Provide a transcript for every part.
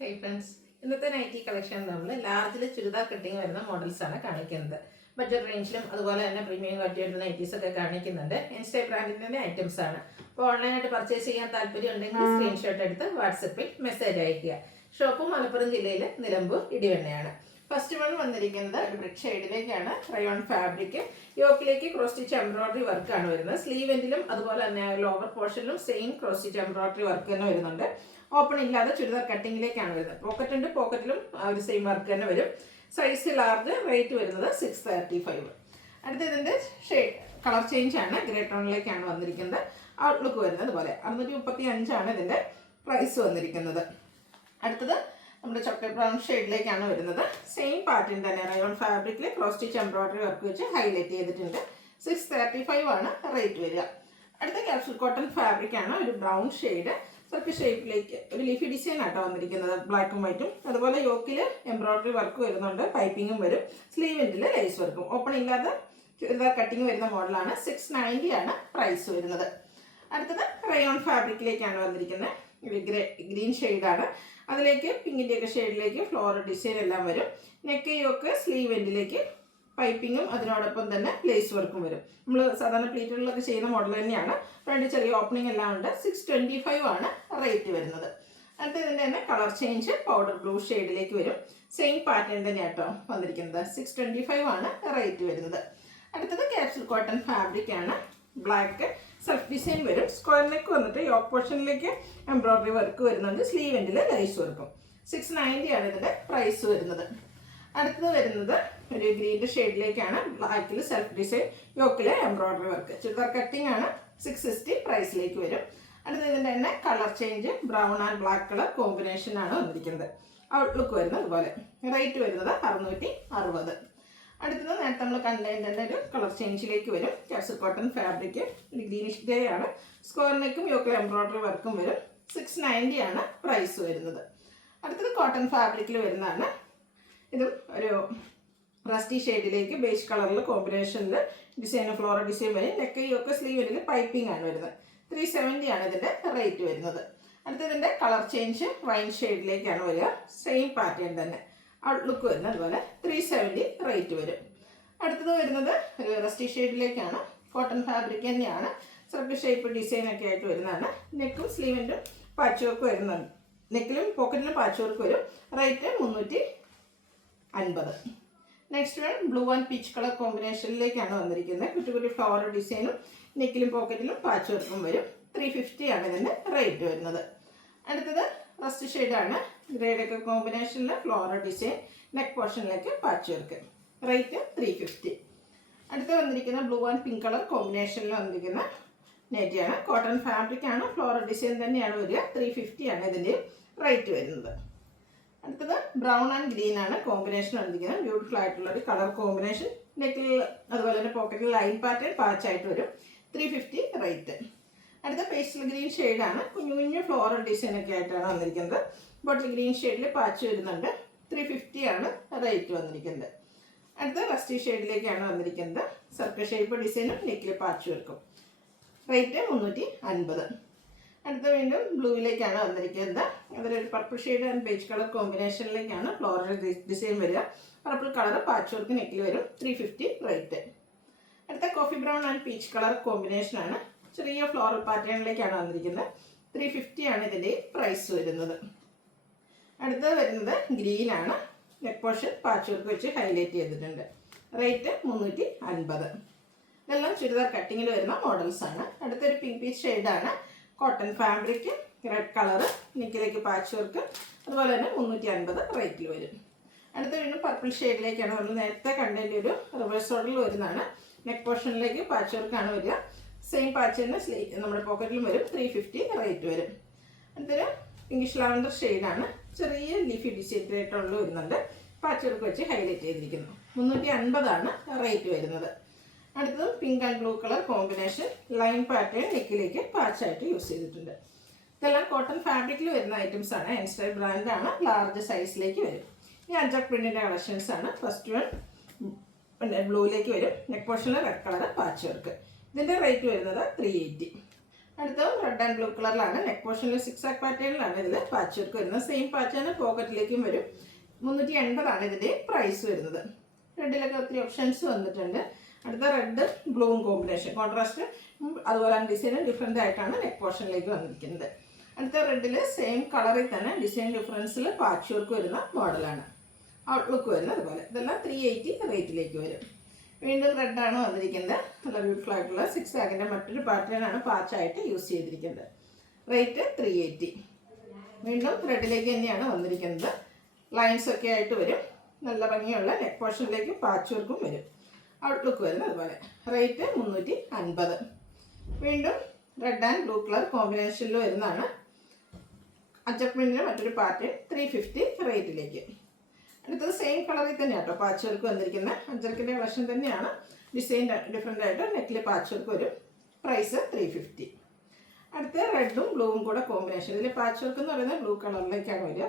Hi friends, ഇന്നത്തെ nightie collection നമ്മൾ ലാർജിൽ churidar cutting വരുന്ന മോഡൽസ് ആണ് കാണിക്കുന്നത്. ബഡ്ജറ്റ് റേഞ്ചിലും അതുപോലെ തന്നെ പ്രീമിയം ക്വാളിറ്റി വരുന്ന നൈറ്റീസ് ഒക്കെ കാണിക്കുന്നുണ്ട്. ഇൻസ്റ്റേ ബ്രാൻഡിന്റെ ഐറ്റംസ് ആണ്. അപ്പോൾ ഓൺലൈനായിട്ട് പർച്ചേസ് ചെയ്യാൻ താല്പര്യം ഉണ്ടെങ്കിൽ സ്ക്രീൻഷോട്ട് എടുത്ത് വാട്സപ്പിൽ മെസ്സേജ് അയക്കുക. ഷോപ്പ് മലപ്പുറം ജില്ലയിൽ നിലമ്പൂർ ഇടിവണ്ണയാണ്. ഫസ്റ്റ് വൺ വന്നിരിക്കുന്നത് ഒരു ബ്രിക്ക് ഷെയ്ഡിലേക്കാണ്. റയോൺ ഫാബ്രിക്, യോക്കിലേക്ക് ക്രോസ് സ്റ്റിച്ച് എംബ്രോയിഡറി വർക്കാണ് വരുന്നത്. സ്ലീവെന്റിലും അതുപോലെ തന്നെ ലോവർ പോർഷനിലും same cross stitch embroidery work തന്നെ വരുന്നുണ്ട്. ഓപ്പൺ ഇല്ലാതെ ചുരിദാർ കട്ടിങ്ങിലേക്കാണ് വരുന്നത്. പോക്കറ്റ് ഉണ്ട്, പോക്കറ്റിലും ഒരു സെയിം വർക്ക് തന്നെ വരും. സൈസ് ലാർജ്, റേറ്റ് വരുന്നത് 635. അടുത്ത ഇതിൻ്റെ കളർ ചേഞ്ച് ആണ്. ഗ്രേ ടോണിലേക്കാണ് വന്നിരിക്കുന്നത്. ഔട്ട്ലുക്ക് വരുന്നത് പോലെ 635 ഇതിൻ്റെ പ്രൈസ് വന്നിരിക്കുന്നത്. അടുത്തത് നമ്മുടെ ചോക്ലേറ്റ് ബ്രൗൺ ഷെയ്ഡിലേക്കാണ് വരുന്നത്. സെയിം പാറ്റേൺ തന്നെ റയോൺ ഫാബ്രിക്കിൽ ക്രോസ് സ്റ്റിച്ച് എംബ്രോയിഡറി വർക്ക് വെച്ച് ഹൈലൈറ്റ് ചെയ്തിട്ടുണ്ട്. 635 ആണ് റേറ്റ് വരിക. അടുത്ത ക്യാപ്സൂൾ കോട്ടൺ ഫാബ്രിക് ആണ്. ഒരു ബ്രൗൺ ഷെയ്ഡ് സർക്കിൾ ഷേപ്പിലേക്ക് ഒരു ലീഫി ഡിസൈൻ ആട്ടോ വന്നിരിക്കുന്നത്. ബ്ലാക്കും വൈറ്റും. അതുപോലെ യോക്കിൽ എംബ്രോയിഡറി വർക്ക് വരുന്നുണ്ട്, പൈപ്പിങ്ങും വരും. സ്ലീവെന്റിൽ ലേസ് വർക്കും. ഓപ്പൺ ഇല്ലാതെ ചുരിദാർ കട്ടിങ് വരുന്ന മോഡലാണ്. 690 ആണ് പ്രൈസ് വരുന്നത്. അടുത്തത് റയോൺ ഫാബ്രിക്കിലേക്കാണ് വന്നിരിക്കുന്നത്. ഒരു ഗ്രീൻ ഷെയ്ഡാണ്. അതിലേക്ക് പിങ്കിൻ്റെയൊക്കെ ഷെയ്ഡിലേക്ക് ഫ്ലോറൽ ഡിസൈൻ എല്ലാം വരും. നെക്ക് യോക്ക് സ്ലീവെന്റിലേക്ക് പൈപ്പിങ്ങും അതിനോടൊപ്പം തന്നെ ലേസ് വർക്കും വരും. നമ്മൾ സാധാരണ പ്ലീറ്റുകളിലൊക്കെ ചെയ്യുന്ന മോഡൽ തന്നെയാണ്. ഫ്രണ്ട് ചെറിയ ഓപ്പണിംഗ് എല്ലാം ഉണ്ട്. 625 ആണ് റേറ്റ് വരുന്നത്. അടുത്ത ഇതിൻ്റെ തന്നെ കളർ ചേഞ്ച് പൗഡർ ബ്ലൂ ഷെയ്ഡിലേക്ക് വരും. സെയിം പാറ്റേൺ തന്നെയാണ് കേട്ടോ വന്നിരിക്കുന്നത്. 625 ആണ് റേറ്റ് വരുന്നത്. അടുത്തത് ക്യാപ്സൂൾ കോട്ടൺ ഫാബ്രിക് ആണ്. ബ്ലാക്ക് സെൽഫ് ഡിസൈൻ വരും. സ്ക്വയർ നെക്ക് വന്നിട്ട് യോക്ക് പോർഷനിലേക്ക് എംബ്രോയിഡറി വർക്ക് വരുന്നുണ്ട്. സ്ലീവെന്റിൽ ലേസ് വർക്കും. 690 ആണ് ഇതിൻ്റെ പ്രൈസ് വരുന്നത്. അടുത്തത് വരുന്നത് ഒരു ഗ്രീൻ്റെ ഷെയ്ഡിലേക്കാണ്. ബ്ലാക്കിൽ സെൽഫ് ഡിസൈൻ, യോക്കിൽ എംബ്രോയിഡറി വർക്ക്. ചുരിദാർ കട്ടിംഗ് ആണ്. 660 പ്രൈസിലേക്ക് വരും. അടുത്തത് ഇതിൻ്റെ തന്നെ colour change brown and black colour combination ആണ് വന്നിരിക്കുന്നത്. ഔട്ട്ലുക്ക് വരുന്നത് അതുപോലെ. റേറ്റ് വരുന്നത് 660. അടുത്തത് നേരത്തെ നമ്മൾ കണ്ടതിൻ്റെ ഒരു കളർ ചേഞ്ചിലേക്ക് വരും. ക്യാപ്സൂൾ കോട്ടൺ ഫാബ്രിക്, ഒരു ഗ്രീനിഷ് ഗ്രേ ആണ്. സ്ക്വയർ നെക്കും യോക്കിൽ എംബ്രോയിഡറി വർക്കും വരും. 690 ആണ് പ്രൈസ് വരുന്നത്. അടുത്തത് കോട്ടൺ ഫാബ്രിക്കിൽ വരുന്നതാണ്. ഇതും ഒരു റസ്റ്റി ഷെയ്ഡിലേക്ക് ബേജ് കളറിൽ കോമ്പിനേഷനിൽ ഡിസൈൻ ഫ്ലോറൽ ഡിസൈൻ വരും. നെക്കയൊക്കെ സ്ലീവിൽ പൈപ്പിംഗ് ആണ് വരുന്നത്. 370 ആണ് ഇതിൻ്റെ റേറ്റ് വരുന്നത്. അടുത്തതിൻ്റെ കളർ ചേഞ്ച് വൈൻ ഷെയ്ഡിലേക്കാണ് വരിക. സെയിം പാറ്റേൺ തന്നെ. ഔട്ട്ലുക്ക് വരുന്നത് അതുപോലെ. 370 റേറ്റ് വരും. അടുത്തത് വരുന്നത് ഒരു റസ്റ്റി ഷെയ്ഡിലേക്കാണ്. കോട്ടൺ ഫാബ്രിക് തന്നെയാണ്. സർക്കിൾ ഷേപ്പ് ഡിസൈനൊക്കെ ആയിട്ട് വരുന്നതാണ്. നെക്കും സ്ലീവിൻ്റെ പാച്ച് വർക്ക് വരുന്നുണ്ട്. നെക്കിലും പോക്കറ്റിലും പാച്ച് വർക്ക് വരും. Rate 350. Next one blue and peach colour കോമ്പിനേഷനിലേക്കാണ് വന്നിരിക്കുന്നത്. കുറ്റി കുറ്റി ഫ്ലവർ ഡിസൈനും നെക്കിലും പോക്കറ്റിലും പാച്ച് വർക്കും വരും. 350 ആണ് ഇതിൻ്റെ റേറ്റ് വരുന്നത്. അടുത്തത് റസ്റ്റ് ഷെയ്ഡാണ്. ഗ്രേഡൊക്കെ കോമ്പിനേഷനിൽ ഫ്ലോറൽ ഡിസൈൻ, നെക്ക് പോർഷനിലേക്ക് പാച്ച് വർക്ക്. റേറ്റ് 350. അടുത്ത് വന്നിരിക്കുന്ന ബ്ലൂ ആൻഡ് പിങ്ക് കളർ കോമ്പിനേഷനിൽ വന്നിരിക്കുന്ന നെറ്റിയാണ്. കോട്ടൺ ഫാബ്രിക് ആണ്. ഫ്ലോറൽ ഡിസൈൻ തന്നെയാണ് വരിക. 350 ആണ് ഇതിൻ്റെ റേറ്റ് വരുന്നത്. അടുത്തത് ബ്രൗൺ ആൻഡ് ഗ്രീൻ ആണ് കോമ്പിനേഷൻ വന്നിരിക്കുന്നത്. ബ്യൂട്ടിഫുൾ ആയിട്ടുള്ള ഒരു കളർ കോമ്പിനേഷൻ. നെക്കിൽ അതുപോലെ തന്നെ പോക്കറ്റിൽ ലൈൻ പാറ്റേൺ പാച്ചായിട്ട് വരും. 350 റേറ്റ്. അടുത്ത പേസ്റ്റൽ ഗ്രീൻ ഷെയ്ഡാണ്. കുഞ്ഞു കുഞ്ഞു ഫ്ലോറൽ ഡിസൈൻ ഒക്കെ ആയിട്ടാണ് വന്നിരിക്കുന്നത്. ബോട്ടിൽ ഗ്രീൻ ഷെയ്ഡിൽ പാച്ച് വരുന്നുണ്ട്. 350 ആണ് റേറ്റ് വന്നിരിക്കുന്നത്. അടുത്ത റസ്റ്റി ഷെയ്ഡിലേക്കാണ് വന്നിരിക്കുന്നത്. സർക്കിൾ ഷേപ്പ് ഡിസൈനും നെക്കിൽ പാച്ച് വർക്കും. റേറ്റ് 350. അടുത്ത വീണ്ടും ബ്ലൂവിലേക്കാണ് വന്നിരിക്കുന്നത്. അതിലൊരു purple shade and beige colour കോമ്പിനേഷനിലേക്കാണ് ഫ്ലോറൽ ഡിസൈൻ വരിക. പർപ്പിൾ കളർ പാച്ച് വർക്ക് നെക്കിൽ വരും. 350 റേറ്റ്. അടുത്ത coffee brown and peach colour കോമ്പിനേഷനാണ്. ചെറിയ ഫ്ലോറൽ പാറ്റേണിലേക്കാണ് വന്നിരിക്കുന്നത്. 350 ആണ് ഇതിൻ്റെ പ്രൈസ് വരുന്നത്. അടുത്തത് വരുന്നത് ഗ്രീൻ ആണ്. നെക്ക് പോർഷൻ പാച്ച് വർക്ക് വെച്ച് ഹൈലൈറ്റ് ചെയ്തിട്ടുണ്ട്. റേറ്റ് 350. ഇതെല്ലാം ചുരിദാർ കട്ടിങ്ങിൽ വരുന്ന മോഡൽസ് ആണ്. അടുത്തൊരു പിങ്ക് പീച്ച് ഷെയ്ഡാണ്. കോട്ടൺ ഫാബ്രിക്, റെഡ് കളറ്, നെക്കിലേക്ക് പാച്ച് വർക്ക്. അതുപോലെ തന്നെ 350 റേറ്റിൽ വരും. അടുത്ത വീണ്ടും പർപ്പിൾ ഷെയ്ഡിലേക്കാണ് നമ്മൾ നേരത്തെ കണ്ടതിൻ്റെ ഒരു റിവേഴ്സ് ഓർഡറിൽ വരുന്നതാണ്. നെക്ക് പോർഷനിലേക്ക് പാച്ച് വർക്കാണ് വരിക. സെയിം പാച്ച് തന്നെ നമ്മുടെ പോക്കറ്റിലും വരും. 350 റേറ്റ് വരും. അടുത്തൊരു ഇംഗ്ലീഷ് ലാവൻഡർ ഷെയ്ഡാണ്. ചെറിയ ലീഫി ഡിസൈൻ ആയിട്ടുള്ള വരുന്നുണ്ട്. പാച്ച് വർക്ക് വെച്ച് ഹൈലൈറ്റ് ചെയ്തിരിക്കുന്നു. 350 ആണ് റേറ്റ് വരുന്നത്. അടുത്തത് pink and blue colour combination. Line pattern നെക്കിലേക്ക് പാച്ചായിട്ട് യൂസ് ചെയ്തിട്ടുണ്ട്. ഇതെല്ലാം കോട്ടൺ ഫാബ്രിക്കിൽ വരുന്ന ഐറ്റംസ് ആണ്. ഇൻസ്റ്റേ ബ്രാൻഡാണ്. ലാർജ് സൈസിലേക്ക് വരും. ഇനി അഞ്ചാക്ക് പ്രിന്റിൻ്റെ കളക്ഷൻസ് ആണ്. ഫസ്റ്റ് വൺ ബ്ലൂയിലേക്ക് വരും. നെക്ക് പോർഷനിൽ റെഡ് കളർ പാച്ച് വർക്ക്. ഇതിൻ്റെ റേറ്റ് വരുന്നത് 380. അടുത്ത റെഡ് ആൻഡ് ബ്ലൂ കളറിലാണ്. നെക്ക് പോർഷനിൽ 6 ആക്ക് പാറ്റേണിലാണ് ഇതിൽ പാച്ച് വർക്ക് വരുന്നത്. സെയിം പാറ്റേൺ പോക്കറ്റിലേക്കും വരും. 380 ഇതിൻ്റെ പ്രൈസ് വരുന്നത്. റെഡിലൊക്കെ ഒത്തിരി ഓപ്ഷൻസ് വന്നിട്ടുണ്ട്. അടുത്ത റെഡ് ബ്ലൂവും കോമ്പിനേഷൻ കോൺട്രാസ്റ്റ്, അതുപോലെ ഡിസൈൻ ഡിഫറെൻ്റ് ആയിട്ടാണ് നെക്ക് പോർഷനിലേക്ക് വന്നിരിക്കുന്നത്. അടുത്ത റെഡിൽ സെയിം കളറിൽ തന്നെ ഡിസൈൻ ഡിഫറൻസിൽ പാച്ച് വർക്ക് വരുന്ന മോഡലാണ്. ഔട്ട്ലുക്ക് വരുന്നത് അതുപോലെ. ഇതെല്ലാം 380 റേറ്റിലേക്ക് വരും. വീണ്ടും റെഡാണ് വന്നിരിക്കുന്നത്. നല്ല ബ്യൂട്ടിഫുൾ ആയിട്ടുള്ള 6 ആക്കിൻ്റെ മറ്റൊരു പാറ്റേണാണ് പാച്ചായിട്ട് യൂസ് ചെയ്തിരിക്കുന്നത്. റേറ്റ് 380. വീണ്ടും റെഡിലേക്ക് തന്നെയാണ് വന്നിരിക്കുന്നത്. ലൈൻസ് ഒക്കെ ആയിട്ട് വരും. നല്ല ഭംഗിയുള്ള നെക്ക് പോർഷനിലേക്ക് പാച്ച് വർക്കും വരും. ഔട്ട്ലുക്ക് വരുന്നത് അതുപോലെ. റേറ്റ് 350. വീണ്ടും റെഡ് ആൻഡ് ബ്ലൂ കളർ കോമ്പിനേഷനിൽ വരുന്നതാണ്. അഡ്ജസ്റ്റ്മെൻറ്റിന് മറ്റൊരു പാറ്റേൺ 350 റേറ്റിലേക്ക്. അടുത്തത് സെയിം കളറിൽ തന്നെയാണ് കേട്ടോ പാച്ച് വർക്ക് വന്നിരിക്കുന്നത്. അഞ്ചർക്കിൻ്റെ കളക്ഷൻ തന്നെയാണ്. ഡിസൈൻ ഡിഫറെൻ്റ് ആയിട്ട് നെക്കിൽ പാച്ച് വർക്ക് വരും. പ്രൈസ് 350. അടുത്ത റെഡും ബ്ലൂവും കൂടെ കോമ്പിനേഷൻ. ഇതിൽ പാച്ച് വർക്ക് എന്ന് പറയുന്നത് ബ്ലൂ കളറിലേക്കാണ് വരിക.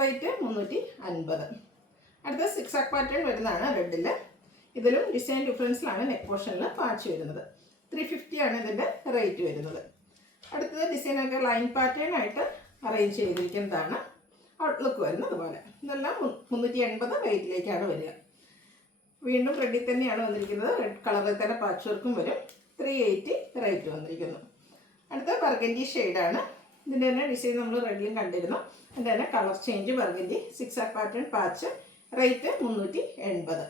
റേറ്റ് 350. അടുത്ത 6 ആക്ക് പാറ്റേൺ വരുന്നതാണ് റെഡിൽ. ഇതിലും ഡിസൈൻ ഡിഫറൻസിലാണ് നെക്ക് പോർഷനിൽ പാച്ച് വരുന്നത്. 350 ആണ് ഇതിൻ്റെ റേറ്റ് വരുന്നത്. അടുത്തത് ഡിസൈനൊക്കെ ലൈൻ പാറ്റേൺ ആയിട്ട് അറേഞ്ച് ചെയ്തിരിക്കുന്നതാണ്. ഔട്ട്ലുക്ക് വരുന്നത് അതുപോലെ. ഇതെല്ലാം 380 റേറ്റിലേക്കാണ് വരിക. വീണ്ടും റെഡിൽ തന്നെയാണ് വന്നിരിക്കുന്നത്. റെഡ് കളറിൽ തന്നെ പാച്ച് വർക്കും വരും. 380 റേറ്റ് വന്നിരിക്കുന്നു. അടുത്ത ബർഗൻഡി ഷെയ്ഡാണ്. ഇതിൻ്റെ തന്നെ ഡിസൈൻ നമ്മൾ റെഡിലും കണ്ടിരുന്നു. അതിൻ്റെ തന്നെ കളർ ചേഞ്ച് ബർഗൻഡി 6 ആക്ക് pattern patch. Rate 380.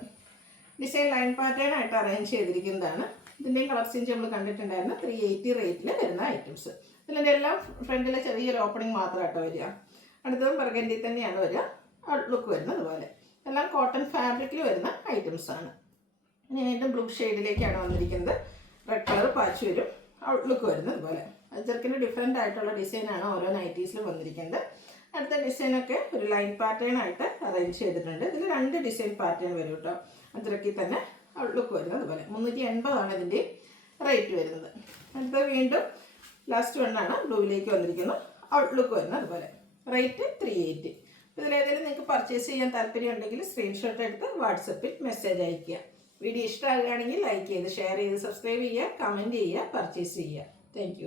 Design line pattern ആയിട്ട് അറേഞ്ച് ചെയ്തിരിക്കുന്നതാണ്. ഇതിൻ്റെയും കളർ ചേഞ്ച് നമ്മൾ കണ്ടിട്ടുണ്ടായിരുന്നു. 380 റേറ്റിൽ വരുന്ന ഐറ്റംസ്. ഇതിൻ്റെ എല്ലാം ഫ്രണ്ടിലെ ചെറിയൊരു ഓപ്പണിംഗ് മാത്രമായിട്ടോ വരിക. അടുത്തതും ബർഗൻഡി തന്നെയാണ് വരിക. ഔട്ട്ലുക്ക് വരുന്നത് അതുപോലെ. എല്ലാം കോട്ടൺ ഫാബ്രിക്കിൽ വരുന്ന ഐറ്റംസാണ്. ഇനി വീണ്ടും ബ്ലൂ ഷെയ്ഡിലേക്കാണ് വന്നിരിക്കുന്നത്. റെഡ് കളർ പാച്ച് വരും. ഔട്ട്ലുക്ക് വരുന്നത് അതുപോലെ. അജർക്കിൻ്റെ ഡിഫറെൻ്റ് ആയിട്ടുള്ള ഡിസൈനാണ് ഓരോ നൈറ്റീസിലും വന്നിരിക്കുന്നത്. അടുത്ത ഡിസൈനൊക്കെ ഒരു ലൈൻ പാറ്റേൺ ആയിട്ട് അറേഞ്ച് ചെയ്തിട്ടുണ്ട്. ഇതിൽ 2 ഡിസൈൻ പാറ്റേൺ വരും കേട്ടോ. അജർക്കിൽ തന്നെ ഔട്ട്ലുക്ക് വരുന്നത് അതുപോലെ. 380 ആണ് ഇതിൻ്റെ റേറ്റ് വരുന്നത്. അടുത്ത വീണ്ടും ലാസ്റ്റ് വണ്ണാണ് ബ്ലൂവിലേക്ക് വന്നിരിക്കുന്നത്. ഔട്ട്ലുക്ക് വരുന്നത് അതുപോലെ. റേറ്റ് 380. ഇതിലേതെങ്കിലും നിങ്ങൾക്ക് പർച്ചേസ് ചെയ്യാൻ താല്പര്യം ഉണ്ടെങ്കിൽ സ്ക്രീൻഷോട്ട് എടുത്ത് വാട്സപ്പിൽ മെസ്സേജ് അയയ്ക്കുക. വീഡിയോ ഇഷ്ടമാകുകയാണെങ്കിൽ ലൈക്ക് ചെയ്ത് ഷെയർ ചെയ്ത് സബ്സ്ക്രൈബ് ചെയ്യുക, കമൻറ്റ് ചെയ്യുക, പർച്ചേസ് ചെയ്യുക. താങ്ക്